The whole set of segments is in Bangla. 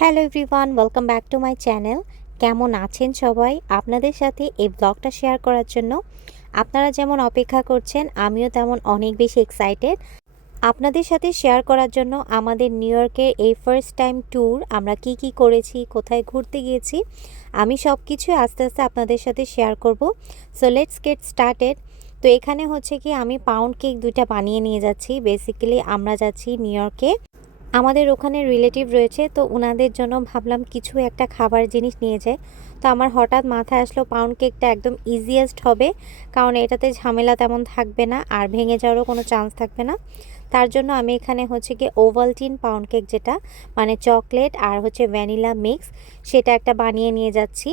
Hello everyone welcome back to my channel কেমন আছেন সবাই? আপনাদের সাথে এই ব্লগটা শেয়ার করার জন্য আপনারা যেমন অপেক্ষা করছেন, আমিও তেমন অনেক বেশি এক্সাইটেড আপনাদের সাথে শেয়ার করার জন্য আমাদের নিউ ইয়র্কের এই ফার্স্ট টাইম ট্যুর আমরা কি কি করেছি, কোথায় ঘুরতে গিয়েছি, আমি সব কিছু আস্তে আস্তে আপনাদের সাথে শেয়ার করব। সো লেটস গেট স্টার্টেড তো এখানে হচ্ছে কি আমি পাউন্ড কেক দুইটা বানিয়ে নিয়ে যাচ্ছি। বেসিক্যালি আমরা যাচ্ছি নিউ ইয়র্কে আমাদের ওখানে রিলেটিভ রয়েছে, তো ওনাদের জন্য ভাবলাম কিছু একটা খাবার জিনিস নিয়ে যায় তো আমার হঠাৎ মাথায় আসলো পাউন্ড কেকটা একদম ইজিয়েস্ট হবে, কারণ এটাতে ঝামেলা তেমন থাকবে না আর ভেঙে যাওয়ারও কোনো চান্স থাকবে না। তার জন্য আমি এখানে হচ্ছে কি ওভালটিন পাউন্ড কেক যেটা মানে চকলেট আর হচ্ছে ভ্যানিলা মিক্স সেটা একটা বানিয়ে নিয়ে যাচ্ছি।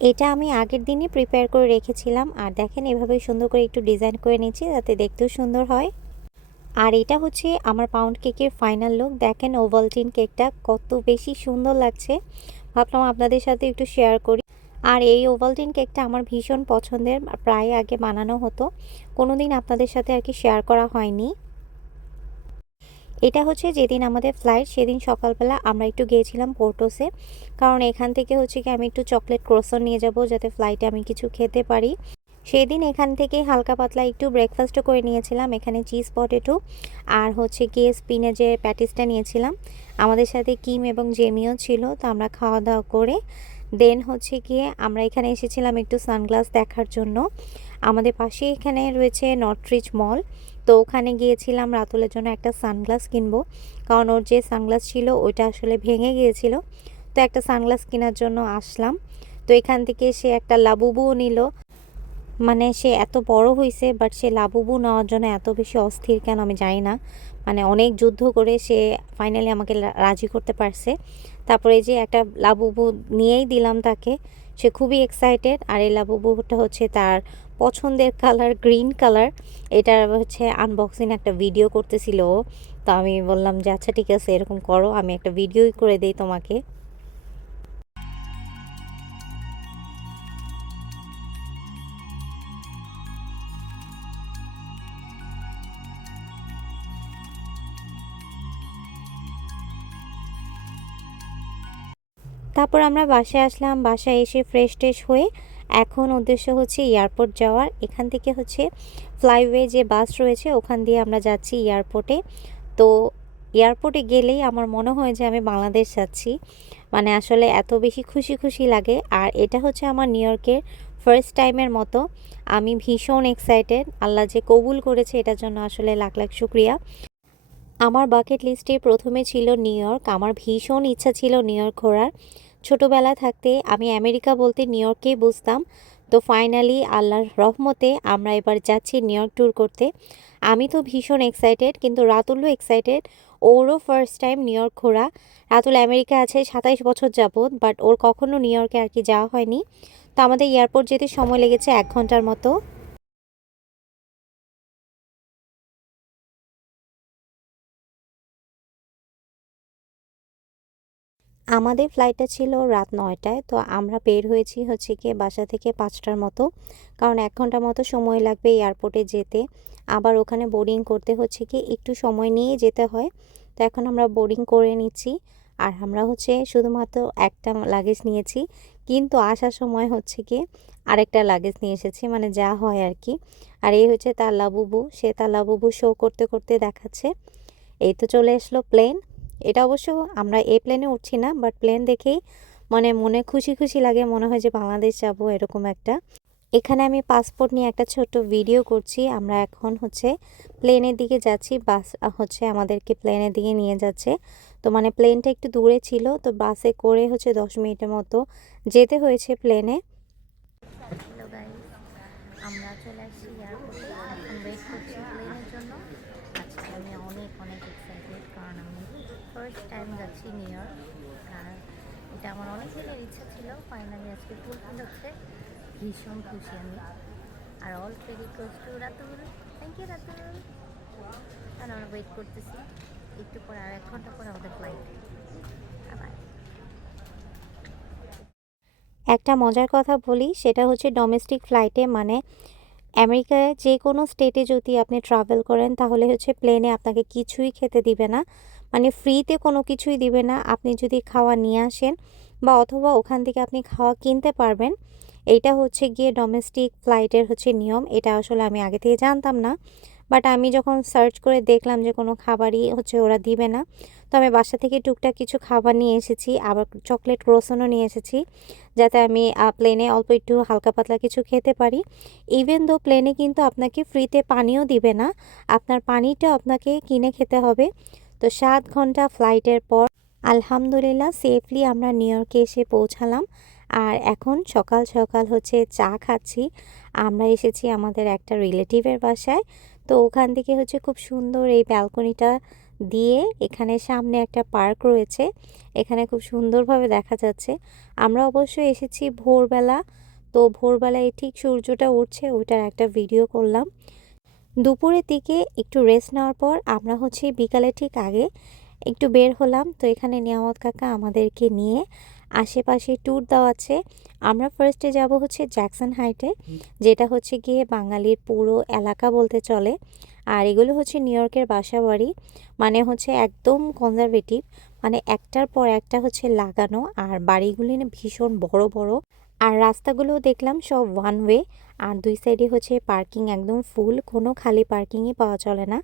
এটা আমি আগের দিনই প্রিপেয়ার করে রেখেছিলাম, আর দেখেন এভাবে সুন্দর করে একটু ডিজাইন করে নিচ্ছি, যাতে দেখতেও সুন্দর হয়। আর এটা হচ্ছে আমার পাউন্ড কেকের ফাইনাল লুক দেখেন ওভালটিন কেকটা কত বেশি সুন্দর লাগছে। ভাবলাম আপনাদের সাথে একটু শেয়ার করি। আর এই ওভালটিন কেকটা আমার ভীষণ পছন্দের, প্রায় আগে বানানো হতো। কোনো দিন আপনাদের সাথে আর কি শেয়ার করা হয়নি। এটা হচ্ছে যেদিন আমাদের ফ্লাইট সেদিন সকালবেলা আমরা একটু গিয়েছিলাম পোর্টোসে কারণ এখান থেকে হচ্ছে কি আমি একটু চকলেট ক্রোসন নিয়ে যাব, যাতে ফ্লাইটে আমি কিছু খেতে পারি। সেদিন এখান থেকে হালকা পাতলা একটু ব্রেকফাস্টও করে নিয়েছিলাম, এখানে চিজ পটেটো আর হচ্ছে গিয়ে স্পিনেজের প্যাটিসটা নিয়েছিলাম। আমাদের সাথে কিম এবং জেমিও ছিল, তো আমরা খাওয়া দাওয়া করে দেন হচ্ছে গিয়ে আমরা এখানে এসেছিলাম একটু সানগ্লাস দেখার জন্য। আমাদের পাশে এখানে রয়েছে নটরিচ মল, তো ওখানে গিয়েছিলাম রাতুলের জন্য একটা সানগ্লাস কিনবো। কারণ ওর যে সানগ্লাস ছিল ওইটা আসলে ভেঙে গিয়েছিল, তো একটা সানগ্লাস কেনার জন্য আসলাম। তো এখান থেকে সে একটা লাবুবুও নিল। মানে সে এত বড় হয়েছে বাট সে লাবুবু নেওয়ার জন্য এত বেশি অস্থির কেন আমি জানি না। মানে অনেক যুদ্ধ করে সে ফাইনালি আমাকে রাজি করতে পারছে। তারপরে যে একটা লাবুবু নিয়েই দিলাম তাকে, সে খুবই এক্সাইটেড আর এই লাবুবুটা হচ্ছে তার পছন্দের কালার গ্রিন কালার এটার হচ্ছে আনবক্সিং একটা ভিডিও করতেছিল তো আমি বললাম যে আচ্ছা ঠিক আছে, এরকম করো, আমি একটা ভিডিওই করে দিই তোমাকে। তারপর আমরা বাসায় আসলাম, বাসায় এসে ফ্রেশ ট্রেশ হয়ে এখন উদ্দেশ্য হচ্ছে এয়ারপোর্ট যাওয়ার। এখান থেকে হচ্ছে ফ্লাইওয়ে যে বাস রয়েছে, ওখান দিয়ে আমরা যাচ্ছি এয়ারপোর্টে তো এয়ারপোর্টে গেলেই আমার মনে হয় যে আমি বাংলাদেশ যাচ্ছি। মানে আসলে এত বেশি খুশি খুশি লাগে। আর এটা হচ্ছে আমার নিউ ইয়র্কের ফার্স্ট টাইমের মতো। আমি ভীষণ এক্সাইটেড আল্লাহ যে কবুল করেছে এটার জন্য আসলে লাখ লাখ শুক্রিয়া। আমার বাকেট লিস্টে প্রথমে ছিল নিউ ইয়র্ক আমার ভীষণ ইচ্ছা ছিল নিউ ইয়র্ক ঘোরার। ছোটোবেলা থাকতে আমি আমেরিকা বলতে নিউ ইয়র্কেই বুঝতাম। তো ফাইনালি আল্লাহর রহমতে আমরা এবার যাচ্ছি নিউ ইয়র্ক ট্যুর করতে। আমি তো ভীষণ এক্সাইটেড কিন্তু রাতুলও এক্সাইটেড ওরও ফার্স্ট টাইম নিউ ইয়র্ক ঘোরা। রাতুল আমেরিকা আছে, সাতাইশ বছর যাবৎ বাট ওর কখনও নিউ ইয়র্কে আর কি যাওয়া হয়নি। তো আমাদের এয়ারপোর্ট যেতে সময় লেগেছে এক ঘণ্টার মতো। আমাদের ফ্লাইটটা ছিল রাত নয়টায়, তো আমরা বের হয়েছি হচ্ছে গিয়ে বাসা থেকে পাঁচটার মতো। কারণ এক ঘণ্টার মতো সময় লাগবে এয়ারপোর্টে যেতে। আবার ওখানে বোর্ডিং করতে হচ্ছে কি একটু সময় নিয়ে যেতে হয়। তো এখন আমরা বোর্ডিং করে নিচ্ছি। আর আমরা হচ্ছে শুধুমাত্র একটা লাগেজ নিয়েছি। কিন্তু আসার সময় হচ্ছে কি আরেকটা লাগেজ নিয়ে এসেছি মানে যা হয় আর কি। আর এই হচ্ছে তার লাবুবু সে তার লাবুবু শো করতে করতে দেখাচ্ছে। এই তো চলে আসলো প্লেন এটা অবশ্য আমরা এ প্লেনে উঠছি না বাট প্লেন দেখেই মানে মনে খুশি খুশি লাগে, মনে হয় যে বাংলাদেশ যাব এরকম একটা। এখানে আমি পাসপোর্ট নিয়ে একটা ছোট ভিডিও করছি। আমরা এখন হচ্ছে প্লেনের দিকে যাচ্ছি বাস হচ্ছে আমাদেরকে প্লেনের দিকে নিয়ে যাচ্ছে। তো মানে প্লেনটা একটু দূরে ছিল, তো বাসে করে হচ্ছে দশ মিনিটের মতো যেতে হয়েছে প্লেনে আমরা চলে আসছি এয়ারপোর্টে এখন ওয়েট করছি প্লেনের জন্য আজকে আমি অনেক অনেক এক্সাইটেড কারণ আমি ফার্স্ট টাইম যাচ্ছি নিউ ইয়র্ক আর এটা আমার অনেক দিনের ইচ্ছা ছিল। ফাইনালি আজকে ফুলফিল হচ্ছে। ভীষণ খুশি আমি। আর already close to Ratul. Thank you Ratul. আর আমরা ওয়েট করতেছি। একটু পরে আর এক ঘণ্টা পরে আমাদের ফ্লাইট একটা মজার কথা বলি, সেটা হচ্ছে ডোমেস্টিক ফ্লাইটে মানে আমেরিকায় যে কোনো স্টেটে যদি আপনি ট্রাভেল করেন, তাহলে হচ্ছে প্লেনে আপনাকে কিছুই খেতে দিবে না। মানে ফ্রিতে কোনো কিছুই দিবে না। আপনি যদি খাওয়া নিয়ে আসেন বা অথবা ওখান থেকে আপনি খাওয়া কিনতে পারবেন। এইটা হচ্ছে গিয়ে ডোমেস্টিক ফ্লাইটের হচ্ছে নিয়ম। এটা আসলে আমি আগে থেকে জানতাম না। বাট আমি যখন সার্চ করে দেখলাম যে কোনো খাবারই হচ্ছে ওরা দিবে না, তো আমি বাসা থেকে টুকটাক কিছু খাবার নিয়ে এসেছি, আবার চকলেট ক্রোসনও নিয়ে এসেছি, যাতে আমি প্লেনে অল্প একটু হালকা পাতলা কিছু খেতে পারি। ইভেন দো প্লেনে কিন্তু আপনাকে ফ্রিতে পানিও দিবে না, আপনার পানিটা আপনাকে কিনে খেতে হবে। তো সাত ঘণ্টা ফ্লাইটের পর আলহামদুলিল্লাহ সেফলি আমরা নিউ ইয়র্কে এসে পৌঁছালাম। আর এখন সকাল সকাল হচ্ছে চা খাচ্ছি। আমরা এসেছি আমাদের একটা রিলেটিভের বাসায়। তো ওখান থেকে হচ্ছে খুব সুন্দর এই ব্যালকনিটা দিয়ে এখানে সামনে একটা পার্ক রয়েছে। এখানে খুব সুন্দরভাবে দেখা যাচ্ছে। আমরা অবশ্যই এসেছি ভোরবেলা। তো ভোরবেলায় ঠিক সূর্যটা উঠছে ওইটার একটা ভিডিও করলাম। দুপুরের দিকে একটু রেস্ট নেওয়ার পর আমরা হচ্ছে বিকালে ঠিক আগে একটু বের হলাম। তো এখানে নিয়ামত কাকা আমাদেরকে নিয়ে আশেপাশে ট্যুর দেওয়াচ্ছে আমরা ফার্স্টে যাব হচ্ছে জ্যাকসন হাইটে যেটা হচ্ছে গিয়ে বাঙালির পুরো এলাকা বলতে চলে। আর এগুলো হচ্ছে নিউ ইয়র্কের বাসা বাড়ি মানে হচ্ছে একদম কনজারভেটিভ মানে একটার পর একটা হচ্ছে লাগানো। আর বাড়িগুলি ভীষণ বড় বড়। আর রাস্তাগুলো দেখলাম সব ওয়ান ওয়ে আর দুই সাইডে হচ্ছে পার্কিং একদম ফুল কোনো খালি পার্কিংই পাওয়া চলে না।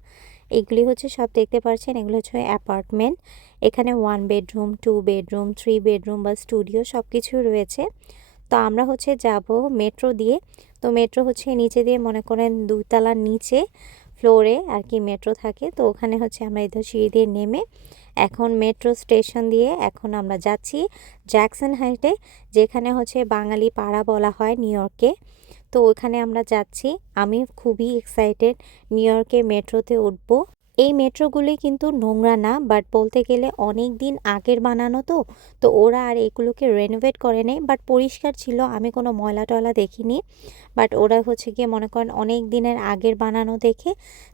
এগুলি হচ্ছে সব দেখতে পাচ্ছেন এগুলো হচ্ছে অ্যাপার্টমেন্ট এখানে one bedroom two bedroom three bedroom বা স্টুডিও সব কিছুই রয়েছে। তো আমরা হচ্ছে যাব মেট্রো দিয়ে, তো মেট্রো হচ্ছে নিচে দিয়ে মনে করেন দুতলার নিচে ফ্লোরে আর কি মেট্রো থাকে, তো ওখানে হচ্ছে আমরা এদের সিঁড়ি দিয়ে নেমে এখন মেট্রো স্টেশন দিয়ে এখন আমরা যাচ্ছি জ্যাকসন হাইটে যেখানে হচ্ছে বাঙালি পাড়া বলা হয় নিউ ইয়র্কে তো ওখানে আমরা যাচ্ছি, আমি খুবই এক্সাইটেড নিউ ইয়র্কে মেট্রোতে উঠবো। এই মেট্রোগুলি কিন্তু নোংরা না বাট বলতে গেলে অনেক দিন আগের বানানো তো তো ওরা আর এগুলোকে রেনোভেট করে নেই বাট পরিষ্কার ছিল, আমি কোনো ময়লা টয়লা দেখিনি বাট ওরা হচ্ছে গিয়ে মনে করেন অনেক দিনের আগের বানানো দেখে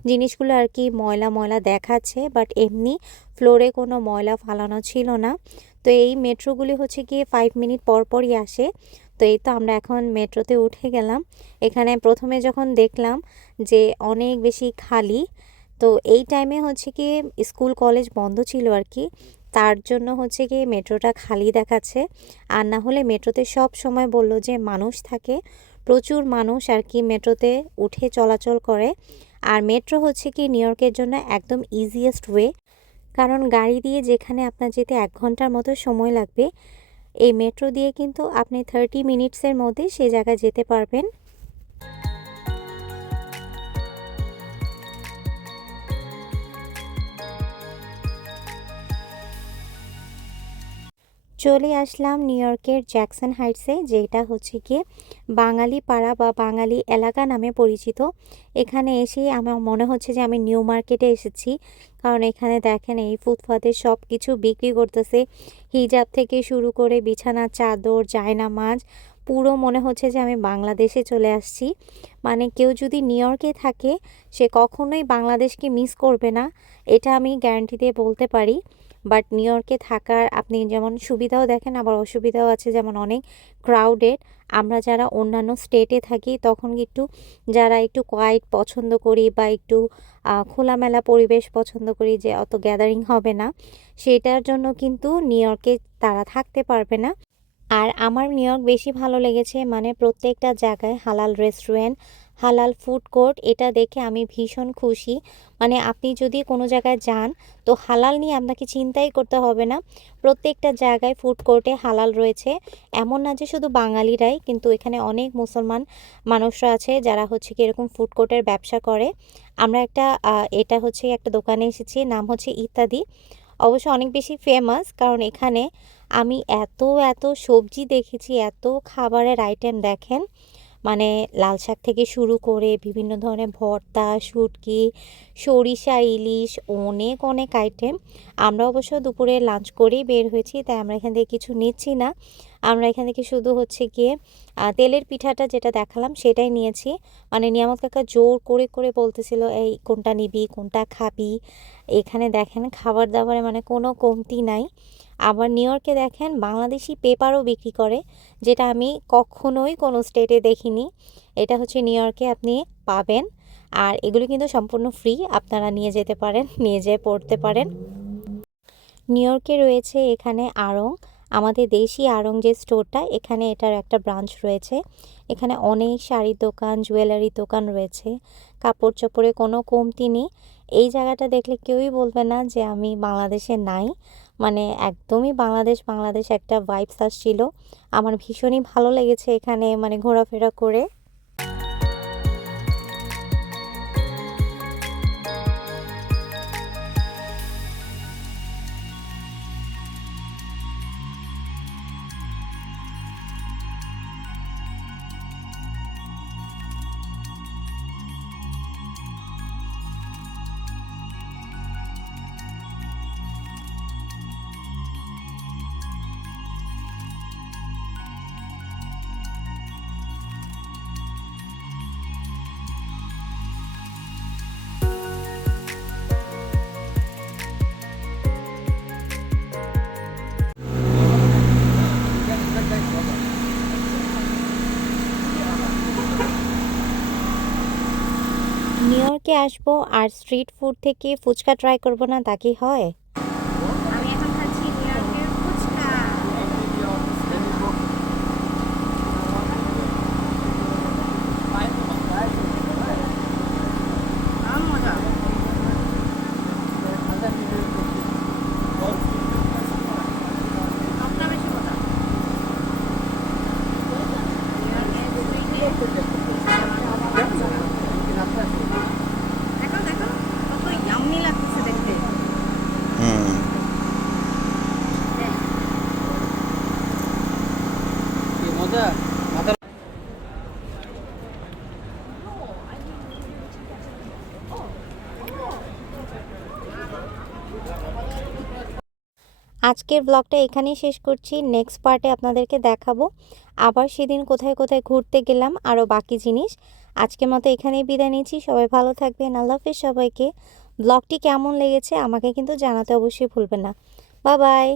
জিনিসগুলো আর কি ময়লা ময়লা দেখাচ্ছে বাট এমনি ফ্লোরে কোনো ময়লা ফালানো ছিল না। তো এই মেট্রোগুলি হচ্ছে গিয়ে ফাইভ মিনিট পর পরই আসে, তো এই তো আমরা এখন মেট্রোতে উঠে গেলাম। এখানে প্রথমে যখন দেখলাম যে অনেক বেশি খালি তো এই টাইমে হচ্ছে কি স্কুল কলেজ বন্ধ ছিল আর কি। তার জন্য হচ্ছে কি মেট্রোটা খালি দেখাচ্ছে। আর না হলে মেট্রোতে সব সময় বলল যে মানুষ থাকে, প্রচুর মানুষ আর কি মেট্রোতে উঠে চলাচল করে। আর মেট্রো হচ্ছে কি নিউ ইয়র্কের জন্য একদম ইজিয়েস্ট ওয়ে কারণ গাড়ি দিয়ে যেখানে আপনার যেতে এক ঘণ্টার মতো সময় লাগবে। এই মেট্রো দিয়ে কিন্তু আপনি থার্টি মিনিটসের মধ্যে সে জায়গায় যেতে পারবেন। চলে আসলাম নিউ ইয়র্কের জ্যাকসন হাইটসে যেটা হচ্ছে গিয়ে বাঙালি পাড়া বা বাঙালি এলাকা নামে পরিচিত। এখানে এসে আমার মনে হচ্ছে যে আমি নিউ মার্কেটে এসেছি। কারণ এখানে দেখেন এই ফুটপাতে সব কিছু বিক্রি করতেছে। হিজাব থেকে শুরু করে বিছানা, চাদর জায়না মাছ পুরো মনে হচ্ছে যে আমি বাংলাদেশে চলে আসছি। মানে কেউ যদি নিউ ইয়র্কে থাকে, সে কখনোই বাংলাদেশকে মিস করবে না। এটা আমি গ্যারান্টি দিয়ে বলতে পারি। বাট নিউ ইয়র্কে থাকার আপনি যেমন সুবিধাও দেখেন, আবার অসুবিধাও আছে যেমন অনেক ক্রাউডেড আমরা যারা অন্যান্য স্টেটে থাকি, তখন একটু যারা একটু কোয়াইট পছন্দ করি বা একটু খোলামেলা পরিবেশ পছন্দ করি যে অত গ্যাদারিং হবে না, সেটার জন্য কিন্তু নিউ ইয়র্কে তারা থাকতে পারবে না। আর আমার নিউ ইয়র্ক বেশি ভালো লেগেছে মানে প্রত্যেকটা জায়গায় হালাল রেস্টুরেন্ট হালাল ফুড কোর্ট এটা দেখে আমি ভীষণ খুশি। মানে আপনি যদি কোনো জায়গায় যান, তো হালাল নিয়ে আপনাকে চিন্তাই করতে হবে না। প্রত্যেকটা জায়গায় ফুড কোর্টে হালাল রয়েছে। এমন না যে শুধু বাঙালিরাই, কিন্তু এখানে অনেক মুসলমান মানুষরা আছে, যারা হচ্ছে কি এরকম ফুড কোর্টের ব্যবসা করে। আমরা একটা এটা হচ্ছে একটা দোকানে এসেছি, নাম হচ্ছে ইত্যাদি। অবশ্য অনেক বেশি ফেমাস কারণ এখানে আমি এত এত সবজি দেখেছি, এত খাবারের আইটেম দেখেন। মানে লাল শাক থেকে শুরু করে বিভিন্ন ধরনের ভর্তা, শুটকি, সরিষা, ইলিশ, অনেক অনেক আইটেম আমরা অবশ্য দুপুরে লাঞ্চ করেই বের হয়েছি, তাই আমরা এখান থেকে কিছু নিচ্ছি না। আমরা এখান থেকে শুধু হচ্ছে গিয়ে তেলের পিঠাটা যেটা দেখালাম সেটাই নিয়েছি। মানে নিয়ামত কাকা জোর করে করে বলতেছিল, এই কোনটা নিবি, কোনটা খাবি? এখানে দেখেন, খাবার দাবারে মানে কোনো কমতি নাই। আবার নিউ ইয়র্কে দেখেন বাংলাদেশি পেপারও বিক্রি করে, যেটা আমি কখনোই কোনো স্টেটে দেখিনি। এটা হচ্ছে নিউ ইয়র্কে আপনি পাবেন। আর এগুলো কিন্তু সম্পূর্ণ ফ্রি আপনারা নিয়ে যেতে পারেন, নিয়ে যেয়ে পড়তে পারেন। নিউ ইয়র্কে রয়েছে এখানে আড়ং। আমাদের দেশি আড়ং যে স্টোরটা এখানে এটার একটা ব্রাঞ্চ রয়েছে। এখানে অনেক শাড়ির দোকান জুয়েলারি দোকান রয়েছে। কাপড় চোপড়ে কোনো কমতি নেই। এই জায়গাটা দেখলে কেউই বলবে না যে আমি বাংলাদেশে নাই। মানে একদমই বাংলাদেশ বাংলাদেশ একটা ভাইবস আসছিল। আমার ভীষণই ভালো লেগেছে এখানে মানে ঘোরাফেরা করে। নিউ ইয়র্কে আসব আর স্ট্রিট ফুড থেকে ফুচকা ট্রাই করব না তা কি হয় আমি এখন খাচ্ছি নিউ ইয়র্কের ফুচকা দারুণ মজা সবটা বেশি মজা নিউ ইয়র্কের দেখো দেখো কত ইয়াম্মি লাগতেছে দেখতে হুম মজা মাথা আজকের ব্লগটা এখানেই শেষ করছি। নেক্সট পার্টে আপনাদেরকে দেখাবো। আবার সেদিন কোথায় কোথায় ঘুরতে গেলাম, আরও বাকি জিনিস। আজকের মতো এখানেই বিদায় নিচ্ছি। সবাই ভালো থাকবেন। আল্লাহ হাফিজ সবাইকে। ব্লগটি কেমন লেগেছে আমাকে কিন্তু জানাতে অবশ্যই ভুলবেন না। বা বাই